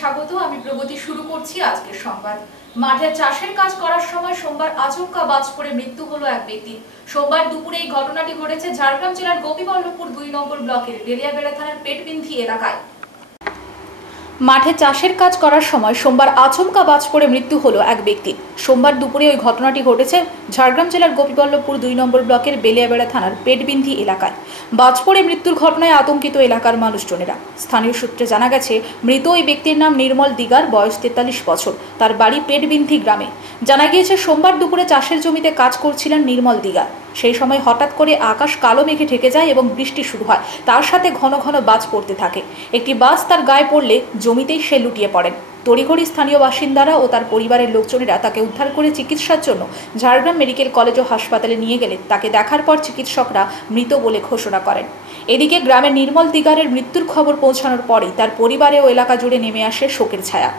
স্বাগত। আমি প্রগতি। শুরু করছি আজকের সংবাদ। মাঠে চাষের কাজ করার সময় সোমবার আচমকা বাজ পড়ে মৃত্যু হলো এক ব্যক্তির। সোমবার দুপুরে এই ঘটনাটি ঘটেছে ঝাড়গ্রাম জেলার গোপীবল্লভপুর 2 নম্বর ব্লকের বেলিয়াবেড়া থানার পেটবিন্ধি এলাকায়। মাঠে চাষের কাজ করার সময় সোমবার আচমকা বাজ পড়ে মৃত্যু হলো এক ব্যক্তির। সোমবার দুপুরে ওই ঘটনাটি ঘটেছে ঝাড়গ্রাম জেলার গোপীবল্লভপুর 2 নম্বর ব্লকের বেলিয়াবেড়া থানার পেটবিন্ধি এলাকায়। বাজ পড়ে মৃত্যুর ঘটনায় আতঙ্কিত এলাকার মানুষজনেরা। স্থানীয় সূত্রে জানা গেছে, মৃত ওই ব্যক্তির নাম নির্মল দিগার, বয়স 43 বছর। তার বাড়ি পেটবিন্ধি গ্রামে। জানা গিয়েছে, সোমবার দুপুরে চাষের জমিতে কাজ করছিলেন নির্মল দিগার। সেই সময় হঠাৎ করে আকাশ কালো মেঘে ঢেকে যায় এবং বৃষ্টি শুরু হয়। তার সাথে ঘন ঘন বাজ পড়তে থাকে। একটি বাজ তার গায়ে পড়লে জমিতেই সে লুটিয়ে পড়েন। তড়িঘড়ি স্থানীয় বাসিন্দারা ও তার পরিবারের লোকজনেরা তাকে উদ্ধার করে চিকিৎসার জন্য ঝাড়গ্রাম মেডিকেল কলেজ ও হাসপাতালে নিয়ে গেলে তাকে দেখার পর চিকিৎসকরা মৃত বলে ঘোষণা করেন। এদিকে গ্রামের নির্মল দিগারের মৃত্যুর খবর পৌঁছানোর পরেই তার পরিবারে ও এলাকা জুড়ে নেমে আসে শোকের ছায়া।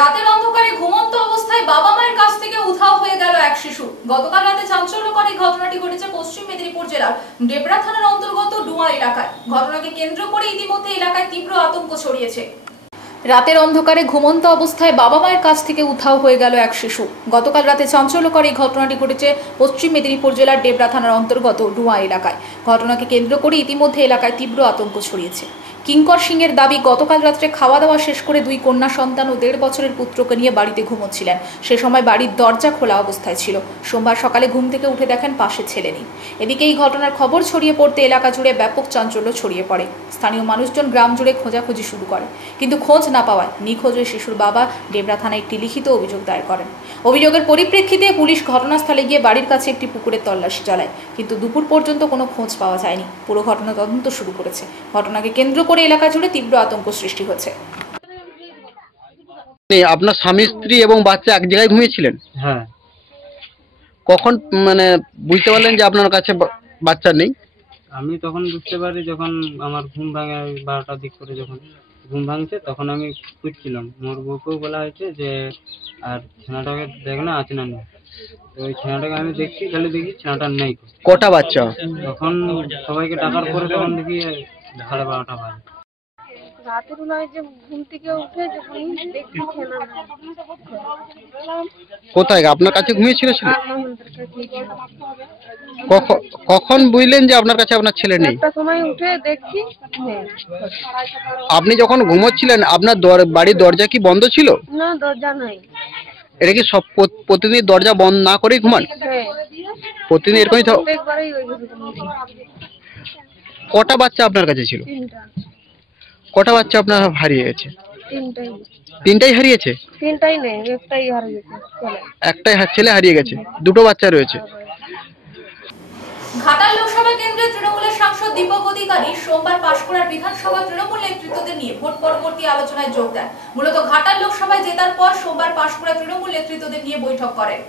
রাতের অন্ধকারে ঘুমন্ত অবস্থায় বাবা মায়ের কাছ থেকে উধাও হয়ে গেল এক শিশু। গতকাল রাতে চাঞ্চল্যকর এই ঘটনাটি ঘটেছে পশ্চিম মেদিনীপুর জেলার ডেবরা থানার অন্তর্গত ডুয়া এলাকায়। ঘটনাকে কেন্দ্র করে ইতিমধ্যে এলাকায় তীব্র আতঙ্ক ছড়িয়েছে। রাতের অন্ধকারে ঘুমন্ত অবস্থায় বাবা মায়ের কাছ থেকে উধাও হয়ে গেল এক শিশু। গতকাল রাতে চাঞ্চল্যকর এই ঘটনাটি ঘটেছে পশ্চিম মেদিনীপুর জেলার ডেবরা থানার অন্তর্গত ডুয়া এলাকায়। ঘটনাকে কেন্দ্র করে ইতিমধ্যে এলাকায় তীব্র আতঙ্ক ছড়িয়েছে। কিঙ্কর সিং এর দাবি, গতকাল রাত্রে খাওয়া দাওয়া শেষ করে 2 কন্যা সন্তান ও 1.5 বছরের পুত্রকে নিয়ে বাড়িতে ঘুমোচ্ছিলেন। সে সময় বাড়ির দরজা খোলা অবস্থায় ছিল। সোমবার সকালে ঘুম থেকে উঠে দেখেন পাশে ছেলে নেই। এদিকে এই ঘটনার খবর ছড়িয়ে পড়তে এলাকা জুড়ে ব্যাপক চাঞ্চল্য ছড়িয়ে পড়ে। স্থানীয় মানুষজন গ্রাম জুড়ে খোঁজাখুঁজি শুরু করে, কিন্তু খোঁজ না পাওয়ায় নিখোঁজ ওই শিশুর বাবা ডেবরা থানায় একটি লিখিত অভিযোগ দায়ের করেন। অভিযোগের পরিপ্রেক্ষিতে পুলিশ ঘটনাস্থলে গিয়ে বাড়ির কাছে একটি পুকুরের তল্লাশি চালায়, কিন্তু দুপুর পর্যন্ত কোনো খোঁজ পাওয়া যায়নি। পুরো ঘটনা তদন্ত শুরু করেছে। ঘটনাকে কেন্দ্র করে এলাকা জুড়ে তীব্র আতঙ্ক সৃষ্টি হচ্ছে। আপনার স্বামী স্ত্রী এবং বাচ্চা এক জায়গায় ঘুমিয়েছিলেন? হ্যাঁ। কখন বুঝতে পারলেন যে আপনার কাছে বাচ্চা নেই? আমি তখন বুঝতে পারি যখন আমার ঘুম ভাঙে, 12টার দিক করে যখন ঘুম ভাঙছে তখন আমি খুঁজছিলাম। মোর বউকেও বলা হয়েছে যে আর ছেনাটাকে দেখ না আছে না নেই। তো ওই ছেনাটাকে আমি দেখছি, খালি দেখি ছেনাটা নেই। কটা বাচ্চা? তখন সবাইকে ডাকার পরে তখন দেখি 12:30 বাজে। রাতের বেলায় যে ঘুম থেকে উঠে যখন দেখছি ছেনা কোথায়? আপনার কাছে ঘুমিয়েছিল ছেলে? আমাদের কাছে কখন বুঝলেন যে আপনার কাছে আপনার ছেলে নেই? একটা সময় উঠে দেখছি নেই। আপনি যখন ঘুমোচ্ছিলেন আপনার বাড়ির দরজা কি বন্ধ ছিল? না, দরজা নাই। এটা কি সব প্রতিদিন দরজা বন্ধ না করেই ঘুমান? হ্যাঁ, প্রতিদিন এরকমই তো? একবারই হয়ে গেছে। কটা বাচ্চা আপনার কাছে ছিল? 3টা। কটা বাচ্চা আপনার হারিয়ে গেছে? 3টাই। 3টাই হারিয়েছে? 3টাই নেই, একটাই হারিয়ে গেছে। একটাই ছেলে হারিয়ে গেছে, 2টো বাচ্চা রয়েছে। ঘাটাল লোকসভা কেন্দ্রের তৃণমূলের সাংসদ দীপক অধিকারী সোমবার পাঁশকুড়ার বিধানসভা তৃণমূল নেতৃত্বদের নিয়ে ভোট পরবর্তী আলোচনায় যোগ দেন। মূলত ঘাটাল লোকসভায় জেতার পর সোমবার পাঁশকুড়া তৃণমূল নেতৃত্বদের নিয়ে বৈঠক করেন।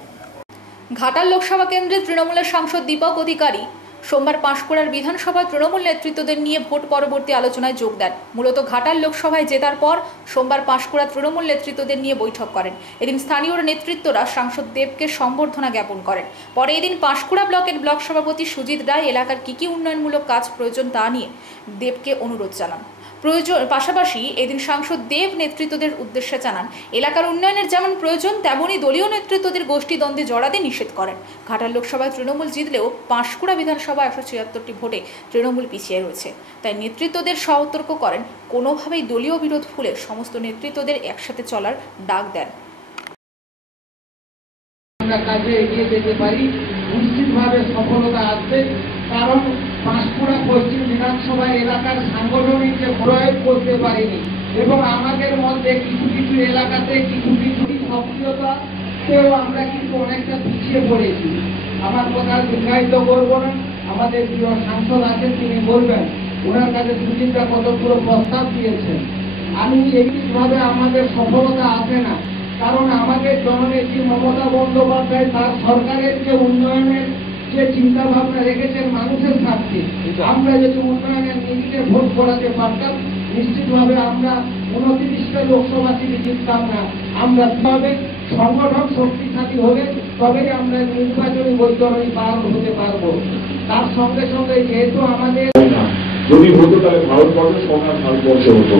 ঘাটাল লোকসভা কেন্দ্রের তৃণমূলের সাংসদ দীপক অধিকারী সোমবার পাঁশকুড়ার বিধানসভা তৃণমূল নেতৃত্বদের নিয়ে ভোট পরবর্তী আলোচনায় যোগ দেন। মূলত ঘাটাল লোকসভায় জেতার পর সোমবার পাঁশকুড়া তৃণমূল নেতৃত্বদের নিয়ে বৈঠক করেন। এদিন স্থানীয় নেতৃত্বরা সাংসদ দেবকে সম্বর্ধনা জ্ঞাপন করেন। পরে এদিন পাঁশকুড়া ব্লকের ব্লক সভাপতি সুজিত রায় এলাকার কী উন্নয়নমূলক কাজ প্রয়োজন তা নিয়ে দেবকে অনুরোধ জানান। পাশাপাশি এদিন সাংসদ দেব নেতৃত্বদের উদ্দেশ্যে জানান, এলাকার উন্নয়নের যেমন প্রয়োজন তেমনই দলীয় নেতৃত্বদের গোষ্ঠীদ্বন্দ্বে জড়াতে নিষেধ করেন। ঘাটাল লোকসভায় তৃণমূল জিতলেও পাঁশকুড়া বিধানসভা 176টি ভোটে তৃণমূল পিছিয়ে রয়েছে। তাই নেতৃত্বদের সতর্ক করেন, কোনোভাবেই দলীয় বিরোধ ভুলে সমস্ত নেতৃত্বদের একসাথে চলার ডাক দেন। আমরা কাজে এগিয়ে যেতে পারি নিশ্চিতভাবে সফলতা আসবে। কারণ পাঁশকুড়া পশ্চিম বিধানসভা এলাকার সাংগঠনিক যে প্রয়োগ করতে পারিনি এবং আমাদের মধ্যে কিছু কিছু এলাকাতে কিছু কিছু সক্রিয়তাতেও আমরা কিন্তু অনেকটা পিছিয়ে পড়েছি। আমার কথা দীর্ঘায়িত করবো না, আমাদের প্রিয় সাংসদ আছেন, তিনি বলবেন ওনার কাছে সুচিন্তা কতগুলো প্রস্তাব দিয়েছেন। আমি এইভাবে আমাদের সফলতা আসে না, কারণ আমাদের জননেত্রী মমতা বন্দ্যোপাধ্যায় তার সরকারের যে উন্নয়নের যে চিন্তা ভাবনা রেখেছেন মানুষের স্বার্থে, আমরা যদি উন্নয়নের নীতিতে ভোট করাতে পারতাম নিশ্চিতভাবে আমরা 29টা লোকসভা সিটে জিততাম না। আমরা কিভাবে সংগঠন শক্তিশালী হলে তবেই আমরা নির্বাচনী বৈতরণী পার হতে পারবো। তার সঙ্গে সঙ্গে যেহেতু আমাদের যদি হতো তাহলে ভারতবর্ষ সোনার ভারতবর্ষ হতো।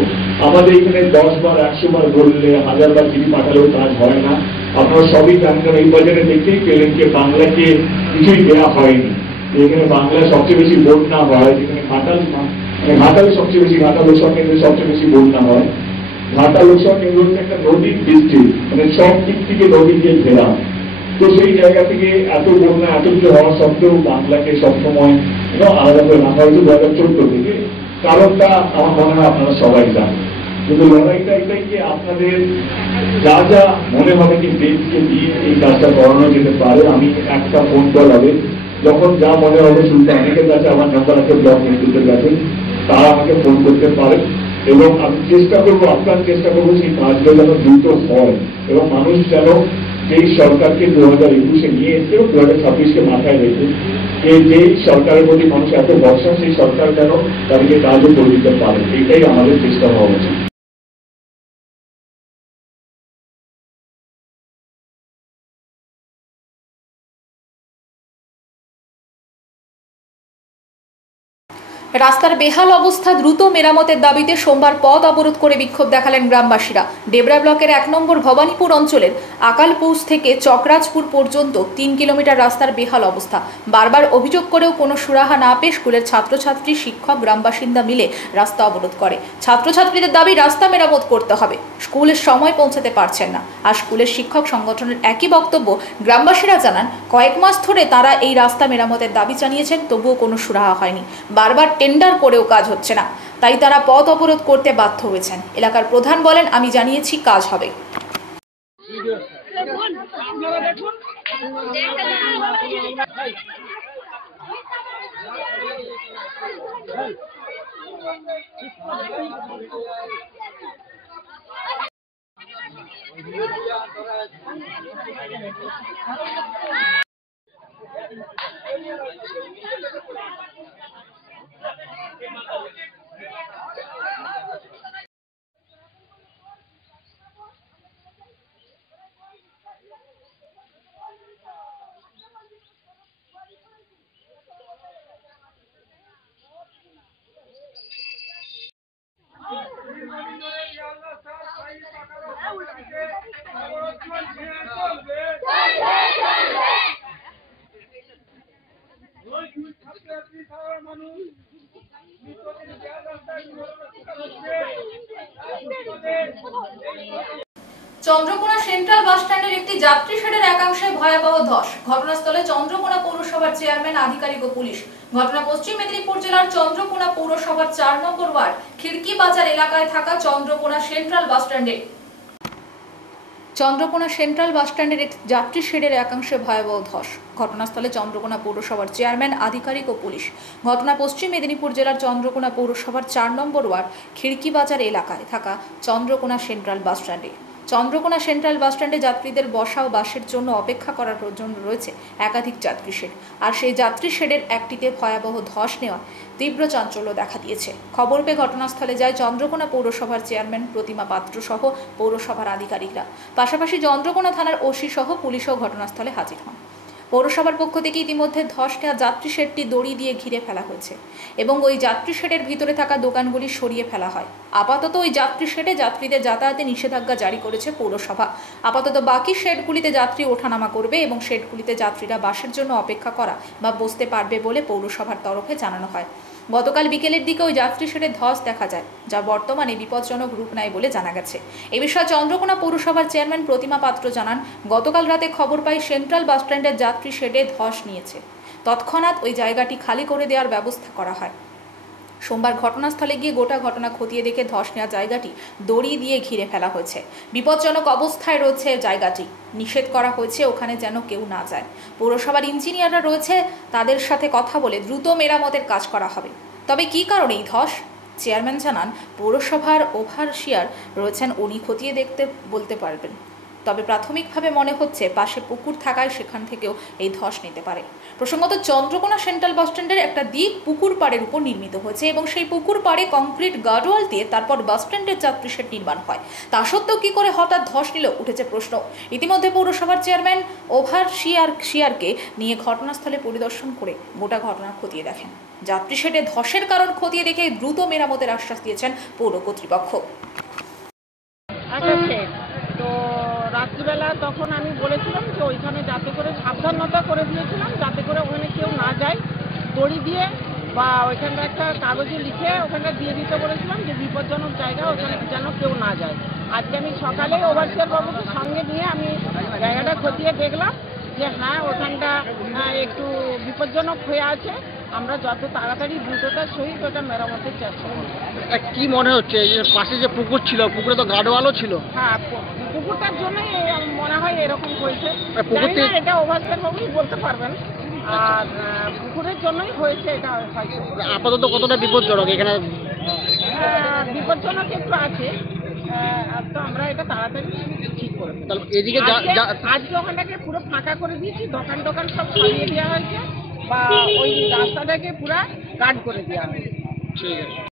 আমাদের এখানে 10 বার 100 বার বললে 1000 বার চিঠি পাঠালেও কাজ হয় না। আপনারা সবই জানেন, এই বাজারে দেখতেই পেলেন যে বাংলাকে কিছুই দেওয়া হয়নি। এখানে বাংলায় সবচেয়ে বেশি ভোট না হয়, যেখানে ঘাটালে সবচেয়ে বেশি, ঘাটা লোকসভা কেন্দ্রে সবচেয়ে বেশি ভোট না হয়। ঘাটা লোকসভা কেন্দ্র হচ্ছে একটা নদীর ডিস্ট্রিক্ট, মানে সব দিক থেকে নদী দিয়ে ঘেরা। তো সেই জায়গা থেকে এত বন্যা এত কিছু হওয়া সত্ত্বেও বাংলাকে সবসময় আলাদা করে রাখা হয়েছে 2014 থেকে। কারণটা আমার মনে হয় আপনারা সবাই জানেন। কিন্তু লড়াইটা এটাই যে আপনাদের যা যা মনে হবে যে দেশকে দিয়ে এই কাজটা করানো যেতে পারে, আমি একটা ফোন কল হবে, যখন যা মনে হবে শুনতে অনেকের কাছে আমার নাম্বার আছে, ব্লক নেতৃত্বের কাছে, তারা আমাকে ফোন করতে পারে এবং আমি চেষ্টা করবো, আপনার চেষ্টা করবো সেই কাজগুলো যেন দ্রুত হয় এবং মানুষ যেন যেই সরকারকে 2021-এ নিয়ে এসে 2026-কে মাথায় রেখে যেই সরকারের প্রতি মানুষ এত ভরসা, সেই সরকার যেন তাদেরকে কাজও করে দিতে পারে, এটাই আমাদের চেষ্টা হওয়া উচিত। রাস্তার বেহাল অবস্থা দ্রুত মেরামতের দাবিতে সোমবার পথ অবরোধ করে বিক্ষোভ দেখালেন গ্রামবাসীরা। ডেবরা ব্লকের 1 নম্বর ভবানীপুর অঞ্চলের আকালপৌষ থেকে চকরাজপুর পর্যন্ত 3 কিলোমিটার রাস্তার বেহাল অবস্থা। বারবার অভিযোগ করেও কোনো সুরাহা না পেয়ে স্কুলের ছাত্রছাত্রী, শিক্ষক, গ্রাম বাসিন্দা মিলে রাস্তা অবরোধ করে। ছাত্রছাত্রীদের দাবি রাস্তা মেরামত করতে হবে, স্কুলের সময় পৌঁছাতে পারছেন না। আর স্কুলের শিক্ষক সংগঠনের একই বক্তব্য। গ্রামবাসীরা জানান কয়েক মাস ধরে তারা এই রাস্তা মেরামতের দাবি জানিয়েছেন, তবুও কোনো সুরাহা হয়নি। বারবার টেন্ডার করেও কাজ হচ্ছে না, তাই তারা পথ অবরোধ করতে বাধ্য হয়েছেন। এলাকার প্রধান বলেন, আমি জানিয়েছি কাজ হবে। চন্দ্রকোনা সেন্ট্রাল বাস স্ট্যান্ডের একটি যাত্রী শেডের একাংশে ভয়াবহ ধস। ঘটনাস্থলে চন্দ্রকোনা পৌরসভার চেয়ারম্যান, আধিকারিক ও পুলিশ। ঘটনা পশ্চিম মেদিনীপুর জেলার চন্দ্রকোনা পৌরসভার 4 নম্বর ওয়ার্ড খিড়কি বাজার এলাকায় থাকা চন্দ্রকোনা সেন্ট্রাল বাস স্ট্যান্ডে। চন্দ্রকোনা সেন্ট্রাল বাস স্ট্যান্ডের একটি যাত্রী শেডের একাংশে ভয়াবহ ধস। ঘটনাস্থলে চন্দ্রকোনা পৌরসভার চেয়ারম্যান, আধিকারিক ও পুলিশ। ঘটনা পশ্চিম মেদিনীপুর জেলার চন্দ্রকোনা পৌরসভার 4 নম্বর ওয়ার্ড খিড়কি বাজার এলাকায় থাকা চন্দ্রকোনা সেন্ট্রাল বাস স্ট্যান্ডে। চন্দ্রকোনা সেন্ট্রাল বাস স্ট্যান্ডে যাত্রীদের বসা ও বাসের জন্য অপেক্ষা করার জন্য রয়েছে একাধিক যাত্রী শেড। আর সেই যাত্রী শেডের একটিতে ভয়াবহ ধস নেওয়া তীব্র চাঞ্চল্য দেখা দিয়েছে। খবর পেয়ে ঘটনাস্থলে যায় চন্দ্রকোনা পৌরসভার চেয়ারম্যান প্রতিমা পাত্র সহ পৌরসভার আধিকারিকরা। পাশাপাশি চন্দ্রকোনা থানার ওসি সহ পুলিশও ঘটনাস্থলে হাজির হন। পৌরসভার পক্ষ থেকে ইতিমধ্যে ধস নেওয়া যাত্রী শেডটি দড়ি দিয়ে ঘিরে ফেলা হয়েছে এবং ওই যাত্রী শেডের ভিতরে থাকা দোকানগুলি সরিয়ে ফেলা হয়। আপাতত ওই যাত্রী শেডে যাত্রীদের যাতায়াতে নিষেধাজ্ঞা জারি করেছে পৌরসভা। আপাতত বাকি শেডগুলিতে যাত্রী ওঠানামা করবে এবং শেডগুলিতে যাত্রীরা বাসের জন্য অপেক্ষা করা বা বসতে পারবে বলে পৌরসভার তরফে জানানো হয়। গতকাল বিকেলের দিকে ওই যাত্রী শেডের ধস দেখা যায়, যা বর্তমানে বিপজ্জনক রূপ নেয় বলে জানা গেছে। এ বিষয়ে চন্দ্রকোনা পৌরসভার চেয়ারম্যান প্রতিমা পাত্র জানান, গতকাল রাতে খবর পাই সেন্ট্রাল বাস স্ট্যান্ডের যাত্রী শেডে ধস নিয়েছে। তৎক্ষণাৎ ওই জায়গাটি খালি করে দেওয়ার ব্যবস্থা করা হয়। সোমবার ঘটনাস্থলে গিয়ে গোটা ঘটনা খতিয়ে দেখে ধস নেওয়া জায়গাটি দড়ি দিয়ে ঘিরে ফেলা হয়েছে। বিপজ্জনক অবস্থায় রয়েছে জায়গাটি, নিষেধ করা হয়েছে ওখানে যেন কেউ না যায়। পৌরসভার ইঞ্জিনিয়াররা রয়েছে, তাদের সাথে কথা বলে দ্রুত মেরামতের কাজ করা হবে। তবে কী কারণে এই ধস? চেয়ারম্যান জানান, পৌরসভার ওভারসিয়ার রয়েছেন, উনি খতিয়ে দেখতে বলতে পারবেন। তবে প্রাথমিকভাবে মনে হচ্ছে পাশে পুকুর থাকায় সেখান থেকেও এই ধস নিতে পারে। প্রসঙ্গত, চন্দ্রকোনা সেন্ট্রাল বাস স্ট্যান্ডের একটা দিক পুকুর পাড়ের উপর নির্মিত হয়েছে এবং সেই পুকুর পাড়ে কংক্রিট গার্ডওয়াল দিয়ে তারপর বাস স্ট্যান্ডের যাত্রী শেড নির্মাণ হয়। তা সত্ত্বেও কী করে হঠাৎ ধস নিল, উঠেছে প্রশ্ন। ইতিমধ্যে পৌরসভার চেয়ারম্যান ওভারসিয়ারকে নিয়ে ঘটনাস্থলে পরিদর্শন করে গোটা ঘটনা খতিয়ে দেখেন। যাত্রী শেডে ধসের কারণ খতিয়ে দেখে দ্রুত মেরামতের আশ্বাস দিয়েছেন পৌর কর্তৃপক্ষ। তো রাত্রিবেলা তখন আমি বলেছিলাম যে ওইখানে যাতে করে সাবধানতা করে দিয়েছিলাম, যাতে করে ওখানে কেউ না যায়, দড়ি দিয়ে বা ওইখানটা একটা কাগজে লিখে ওখানটা দিয়ে দিতে বলেছিলাম যে বিপজ্জনক জায়গা, ওখানে যেন কেউ না যায়। আজকে আমি সকালে ওভারসিয়ার বাবুকে সঙ্গে নিয়ে আমি জায়গাটা খতিয়ে দেখলাম যে হ্যাঁ, ওখানটা একটু বিপজ্জনক হয়ে আছে। আমরা যত তাড়াতাড়ি দ্রুততার সহিত ওটা মেরামতের চেষ্টা করি। কি মনে হচ্ছে এই যে পাশে যে পুকুর ছিল, পুকুরে তো গার্ডওয়ালও ছিল? হ্যাঁ, পুকুরটার জন্যই মনে হয় এরকম হয়েছে। এটা ওভারসিয়ার বাবুই বলতে পারবেন। আর পুকুরের জন্যই হয়েছে এটা হয়তো। আপাতত কতটা বিপজ্জনক এখানে? বিপজ্জনক একটু আছে, তো আমরা এটা তাড়াতাড়ি ঠিক করে দেব। এদিকে আজকে ওখানটাকে পুরো ফাঁকা করে দিয়েছি, দোকান সব সরিয়ে দেওয়া হয়েছে বা ওই রাস্তাটাকে পুরো গার্ড করে দেওয়া হয়েছে। ঠিক আছে।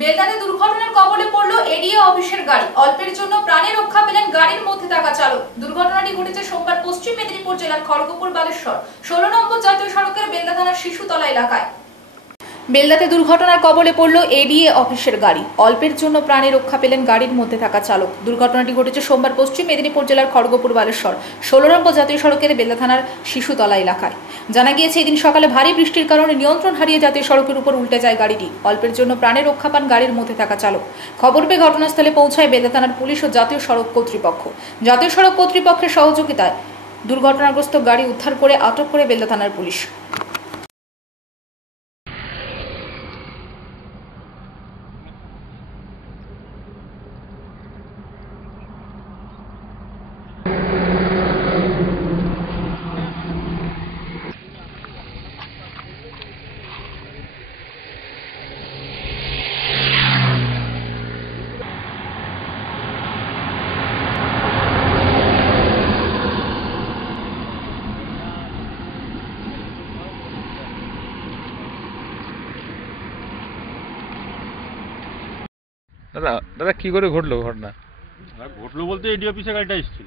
বেলদাতে দুর্ঘটনার কবলে পড়ল এডিএ অফিসের গাড়ি। অল্পের জন্য প্রাণে রক্ষা পেলেন গাড়ির মধ্যে থাকা চালক। দুর্ঘটনাটি ঘটেছে সোমবার পশ্চিম মেদিনীপুর জেলার খড়গপুর বালেশ্বর 16 নম্বর জাতীয় সড়কের বেলদা থানার শিশুতলা এলাকায়। বেলদাতে দুর্ঘটনার কবলে পড়ল এডিএ অফিসের গাড়ি। অল্পের জন্য প্রাণে রক্ষা পেলেন গাড়ির মধ্যে থাকা চালক। দুর্ঘটনাটি ঘটেছে সোমবার পশ্চিম মেদিনীপুর জেলার খড়গপুর বালেশ্বর 16 নম্বর জাতীয় সড়কের বেলদা থানার শিশুতলা এলাকায়। জানা গিয়েছে, এদিন সকালে ভারী বৃষ্টির কারণে নিয়ন্ত্রণ হারিয়ে জাতীয় সড়কের উপর উল্টে যায় গাড়িটি। অল্পের জন্য প্রাণে রক্ষা পান গাড়ির মধ্যে থাকা চালক। খবর পেয়ে ঘটনাস্থলে পৌঁছায় বেলদা থানার পুলিশ ও জাতীয় সড়ক কর্তৃপক্ষ। জাতীয় সড়ক কর্তৃপক্ষের সহযোগিতায় দুর্ঘটনাগ্রস্ত গাড়ি উদ্ধার করে আটক করে বেলদা থানার পুলিশ। দাদা কি করে ঘটলো ঘটনা? ঘটলো বলতে এডি অফিসে গাড়িটা এসেছিল,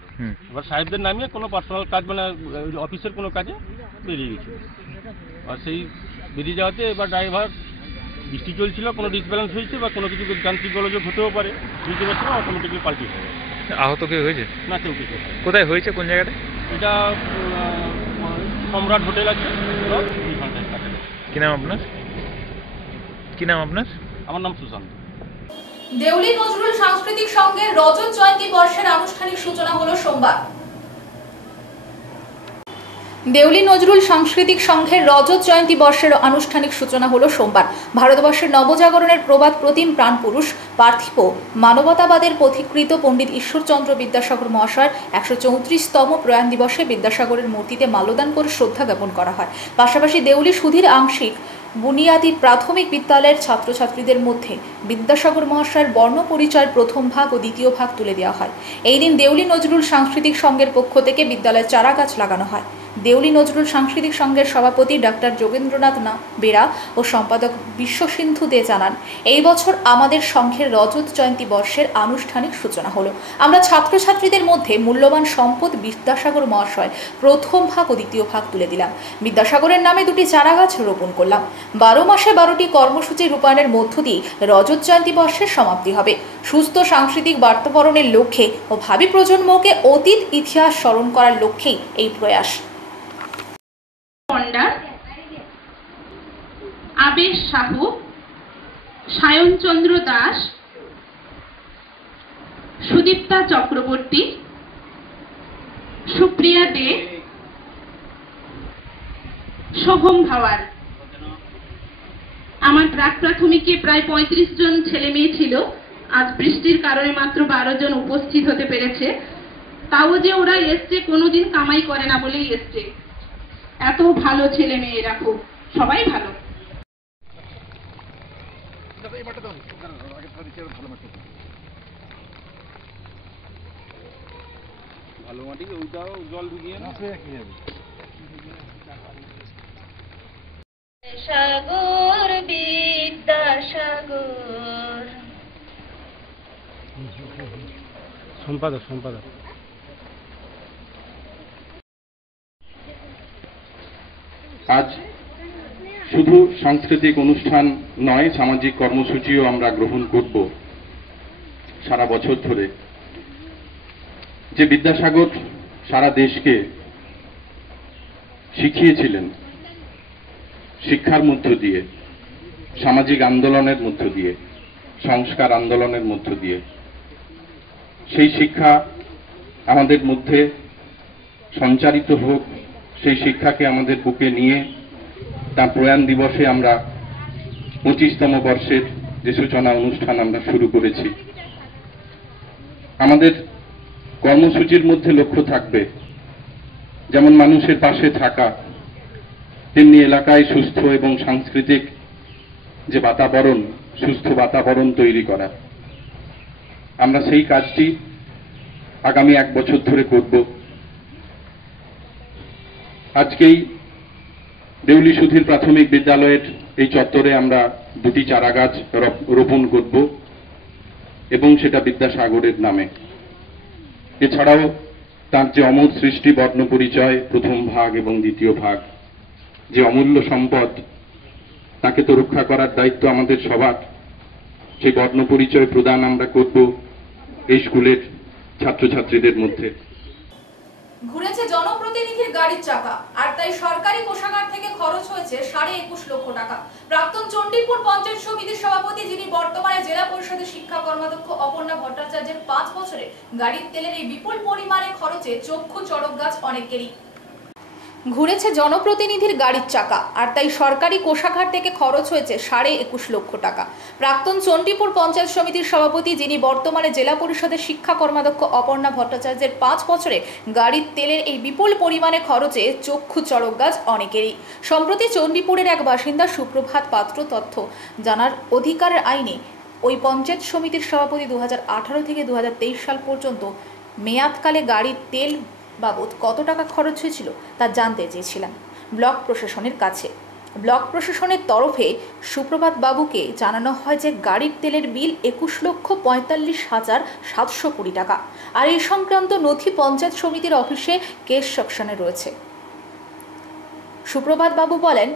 এবার সাহেবদের নামিয়ে কোনো পার্সোনাল কাজ মানে অফিসের কোনো কাজে বেরিয়ে গেছিল। আর সেই বেরিয়ে যাওয়াতে এবার ড্রাইভার, বৃষ্টি চলছিল, কোনো ডিসব্যালেন্স হয়েছে বা কোনো কিছু যান্ত্রিক গোলযোগ হতেও পারে, বুঝতে পারছি না, অটোমেটিকলি পাল্টে যায়। আহত কেউ হয়েছে? না, কেউ কিছু। কোথায় হয়েছে, কোন জায়গাটা? এটা সম্রাট হোটেল আছে। কি নাম আপনার? আমার নাম সুশান্ত। দেউলি নজরুল সাংস্কৃতিক সংঘের রজত জয়ন্তী বর্ষের আনুষ্ঠানিক সূচনা হলো সোমবার। দেউলি নজরুল সাংস্কৃতিক সংঘের রজত জয়ন্তী বর্ষের আনুষ্ঠানিক সূচনা হলো সোমবার। ভারতবর্ষের নবজাগরণের প্রবাদ প্রতিম প্রাণপুরুষ, পার্থিব মানবতাবাদের পথিকৃত পণ্ডিত ঈশ্বরচন্দ্র বিদ্যাসাগর মহাশয়ের 134তম প্রয়াণ দিবসে বিদ্যাসাগরের মূর্তিতে মাল্যদান করে শ্রদ্ধা জ্ঞাপন করা হয়। পাশাপাশি দেউলি সুধীর আংশিক বুনিয়াদী প্রাথমিক বিদ্যালয়ের ছাত্রছাত্রীদের মধ্যে বিদ্যাসাগর মহাশয়ের বর্ণ পরিচয়ের প্রথম ভাগ ও দ্বিতীয় ভাগ তুলে দেওয়া হয়। এই দিন দেউলি নজরুল সাংস্কৃতিক সংঘের পক্ষ থেকে বিদ্যালয়ে চারা গাছ লাগানো হয়। দেউলি নজরুল সাংস্কৃতিক সংঘের সভাপতি ডাক্তার যোগেন্দ্রনাথ বেরা ও সম্পাদক বিশ্বসিন্ধু দে জানান, এই বছর আমাদের সংঘের রজত জয়ন্তী বর্ষের আনুষ্ঠানিক সূচনা হলো। আমরা ছাত্রছাত্রীদের মধ্যে মূল্যবান সম্পদ বিদ্যাসাগর মহাশয় প্রথম ভাগ ও দ্বিতীয় ভাগ তুলে দিলাম। বিদ্যাসাগরের নামে 2টি চারা গাছ রোপণ করলাম। 12 মাসে 12টি কর্মসূচি রূপায়ণের মধ্য দিয়ে রজত জয়ন্তী বর্ষের সমাপ্তি হবে। সুস্থ সাংস্কৃতিক বার্তাবরণের লক্ষ্যে ও ভাবি প্রজন্মকে অতীত ইতিহাস স্মরণ করার লক্ষ্যেই এই প্রয়াস। আবেশ সাহু, সায়নচন্দ্র দাস, সুদীপ্তা চক্রবর্তী, সুপ্রিয়া দে, শোভম ভাওয়ার। আমার প্রাক প্রাথমিকে প্রায় 35 জন ছেলে মেয়ে ছিল। আজ বৃষ্টির কারণে মাত্র 12 জন উপস্থিত হতে পেরেছে। তাও যে ওরা এসছে, কোনোদিন কামাই করে না বলেই এসছে। এত ভালো ছেলে মেয়েরা, খুব সবাই ভালো। ভালো মাটি ওইটাও জল ঢুকিয়ে না সাগর বিদ্যাসাগর। সম্পাদক আজ শুধু সাংস্কৃতিক অনুষ্ঠান নয়, সামাজিক কর্মসূচিও আমরা গ্রহণ করব। সারা বছর ধরে যে বিদ্যাসাগর সারা দেশকে শিখিয়েছিলেন শিক্ষার মধ্য দিয়ে, সামাজিক আন্দোলনের মধ্য দিয়ে, সংস্কার আন্দোলনের মধ্য দিয়ে, সেই শিক্ষা আমাদের মধ্যে সঞ্চারিত হোক, সেই শিক্ষাকে আমাদের বুকে নিয়ে তার প্রয়াণ দিবসে আমরা 25তম বর্ষের যে সূচনা অনুষ্ঠান আমরা শুরু করেছি। আমাদের কর্মসূচির মধ্যে লক্ষ্য থাকবে যেমন মানুষের পাশে থাকা, তেমনি এলাকায় সুস্থ এবং সাংস্কৃতিক যে বাতাবরণ, সুস্থ বাতাবরণ তৈরি করা। আমরা সেই কাজটি আগামী 1 বছর ধরে করব। আজকেই দেউলি সুধীর প্রাথমিক বিদ্যালয়ের এই চত্বরে আমরা 2টি চারা গাছ রোপণ করব এবং সেটা বিদ্যাসাগরের নামে। এছাড়াও তার যে অমর সৃষ্টি বর্ণ পরিচয় প্রথম ভাগ এবং দ্বিতীয় ভাগ, যে অমূল্য সম্পদ, তাকে তো রক্ষা করার দায়িত্ব আমাদের সবার। সেই বর্ণ পরিচয় প্রদান আমরা করব এই স্কুলের ছাত্রছাত্রীদের মধ্যে। ঘুরেছে জনপ্রতিনিধির গাড়ির চাকা, আর তাই সরকারি কোষাগার থেকে খরচ হয়েছে 21.5 লক্ষ টাকা। প্রাক্তন চণ্ডীপুর পঞ্চায়েত সমিতির সভাপতি, যিনি বর্তমানে জেলা পরিষদের শিক্ষা কর্মাধ্যক্ষ অপর্ণা ভট্টাচার্যের 5 বছরে গাড়ির তেলের এই বিপুল পরিমাণে খরচে চক্ষু চড়ক গাছ অনেকেরই। ঘুরেছে জনপ্রতিনিধির গাড়ির চাকা, আর তাই সরকারি কোষাগার থেকে খরচ হয়েছে 21.5 লক্ষ টাকা। প্রাক্তন চণ্ডীপুর পঞ্চায়েত সমিতির সভাপতি, যিনি বর্তমানে জেলা পরিষদের শিক্ষা কর্মাধ্যক্ষ অপর্ণা ভট্টাচার্যের 5 বছরে গাড়ির তেলের এই বিপুল পরিমাণে খরচে চক্ষু চড়ক গাছ অনেকেরই। সম্প্রতি চণ্ডীপুরের এক বাসিন্দা সুপ্রভাত পাত্র তথ্য জানার অধিকারের আইনে ওই পঞ্চায়েত সমিতির সভাপতি 2018 থেকে 2023 সাল পর্যন্ত মেয়াদকালে গাড়ির তেল বাবদ কত টাকা খরচ হয়েছিল তা জানতে চেয়েছিলাম ব্লক প্রশাসনের কাছে। ব্লক প্রশাসনের তরফে সুপ্রভাত বাবুকে জানানো হয় যে গাড়ির তেলের বিল 21,45,720 টাকা, আর এই সংক্রান্ত নথি পঞ্চায়েত সমিতির অফিসে কেস সেকশনে রয়েছে। সুপ্রভাত বাবু বলেন,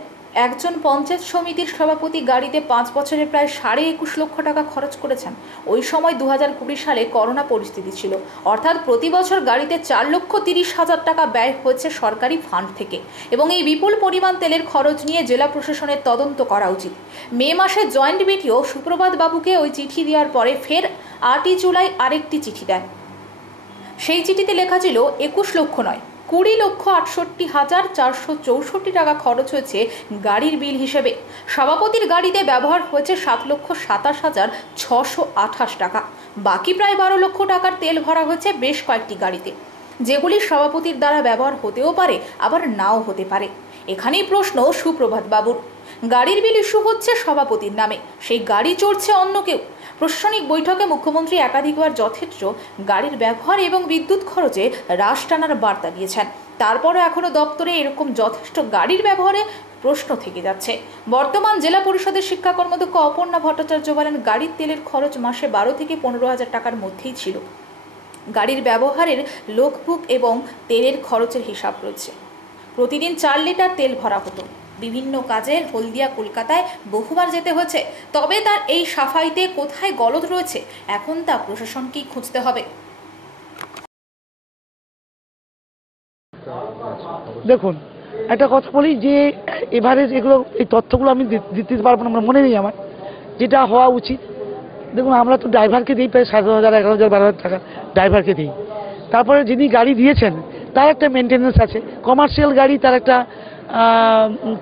একজন পঞ্চায়েত সমিতির সভাপতি গাড়িতে 5 বছরে প্রায় 21.5 লক্ষ টাকা খরচ করেছেন। ওই সময় 2020 সালে করোনা পরিস্থিতি ছিল, অর্থাৎ প্রতি বছর গাড়িতে 4,30,000 টাকা ব্যয় হয়েছে সরকারি ফান্ড থেকে, এবং এই বিপুল পরিমাণ তেলের খরচ নিয়ে জেলা প্রশাসনের তদন্ত করা উচিত। মে মাসে জয়েন্ট বিটিও সুপ্রভাত বাবুকে ওই চিঠি দেওয়ার পরে ফের 8ই জুলাই আরেকটি চিঠি দেন। সেই চিঠিতে লেখা ছিল 21 লক্ষ নয়, 20,68,464 টাকা খরচ হয়েছে গাড়ির বিল হিসেবে। সভাপতির গাড়িতে ব্যবহার হয়েছে 7,27,628 টাকা। বাকি প্রায় 12 লক্ষ টাকার তেল ভরা হয়েছে বেশ কয়েকটি গাড়িতে, যেগুলি সভাপতির দ্বারা ব্যবহার হতেও পারে, আবার নাও হতে পারে। এখানেই প্রশ্ন সুপ্রভাত বাবুর। গাড়ির বিল ইস্যু হচ্ছে সভাপতির নামে, সেই গাড়ি চড়ছে অন্য কেউ। প্রশাসনিক বৈঠকে মুখ্যমন্ত্রী একাধিকবার যথেষ্ট গাড়ির ব্যবহার এবং বিদ্যুৎ খরচে হ্রাস টানার বার্তা দিয়েছেন। তারপরও এখনও দপ্তরে এরকম যথেষ্ট গাড়ির ব্যবহারে প্রশ্ন থেকে যাচ্ছে। বর্তমান জেলা পরিষদের শিক্ষা কর্মাধ্যক্ষ অপর্ণা ভট্টাচার্য বলেন, গাড়ির তেলের খরচ মাসে 12 থেকে 15,000 টাকার মধ্যেই ছিল। গাড়ির ব্যবহারের লোকবুক এবং তেলের খরচের হিসাব রয়েছে। প্রতিদিন 4 লিটার তেল ভরা হতো। বিভিন্ন কাজে হলদিয়া কলকাতায় বহুবার যেতে হয়েছে, তবে তার এই সাফাইতে কোথায় গলদ রয়েছে এখন তা প্রশাসনকেই খুঁজতে হবে। দেখুন, একটা কথা বলি যে এভারেজ এগুলো এই তথ্যগুলো আমি দিতে পারবো না, আমার মনে নেই আমার, যেটা হওয়া উচিত। দেখুন আমরা তো ড্রাইভারকে দিই প্রায় 7,000, 11,000, 12,000 টাকা ড্রাইভারকে দিই। তারপরে যিনি গাড়ি দিয়েছেন তার একটা মেনটেন্যান্স আছে, কমার্শিয়াল গাড়ি তার একটা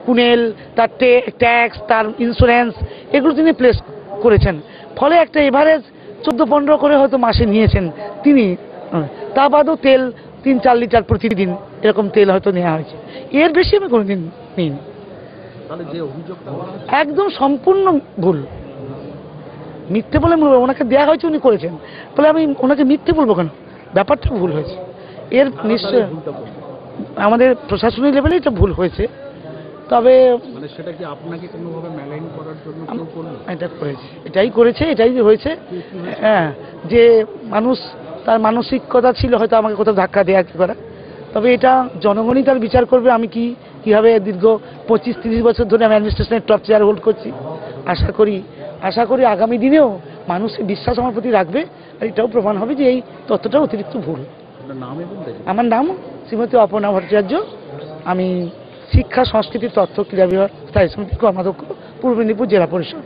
কুনেল, তার ট্যাক্স, তার ইন্স্যুরেন্স, এগুলো তিনি প্লেস করেছেন। ফলে একটা এভারেজ 14-15 করে হয়তো মাসে নিয়েছেন তিনি। তা বাদেও তেল 3-4 লিটার প্রতিদিন এরকম তেল হয়তো নেওয়া হয়েছে, এর বেশি আমি কোনোদিন নিইনি। একদম সম্পূর্ণ ভুল, মিথ্যে বলে ওনাকে দেওয়া হয়েছে, উনি করেছেন, তাহলে আমি ওনাকে মিথ্যে বলবো কেন? ব্যাপারটা ভুল হয়েছে, এর নিশ্চয় আমাদের প্রশাসনিক লেভেলে এটা ভুল হয়েছে। তবে সেটা কি আপনাকে কোনোভাবে ম্যালাইন করার জন্য কেউ করলো? এটা করেছে, এটাই হয়েছে। হ্যাঁ, যে মানুষ তার মানসিকতা ছিল হয়তো আমাকে কোথাও ধাক্কা দেওয়া কি করা। তবে এটা জনগণই তার বিচার করবে। আমি কীভাবে দীর্ঘ 25-30 বছর ধরে আমি অ্যাডমিনিস্ট্রেশনের টপ চেয়ার হোল্ড করছি। আশা করি আগামী দিনেও মানুষ বিশ্বাস আমার প্রতি রাখবে, আর এটাও প্রমাণ হবে যে এই তথ্যটা অতিরিক্ত ভুল। আমার নাম শ্রীমতী অপর্ণা ভট্টাচার্য, আমি শিক্ষা, সংস্কৃতি, তথ্য, ক্রীড়া বিভাগ স্থায়ী সমিতির কর্মাধ্যক্ষ, পূর্ব মেদিনীপুর জেলা পরিষদ।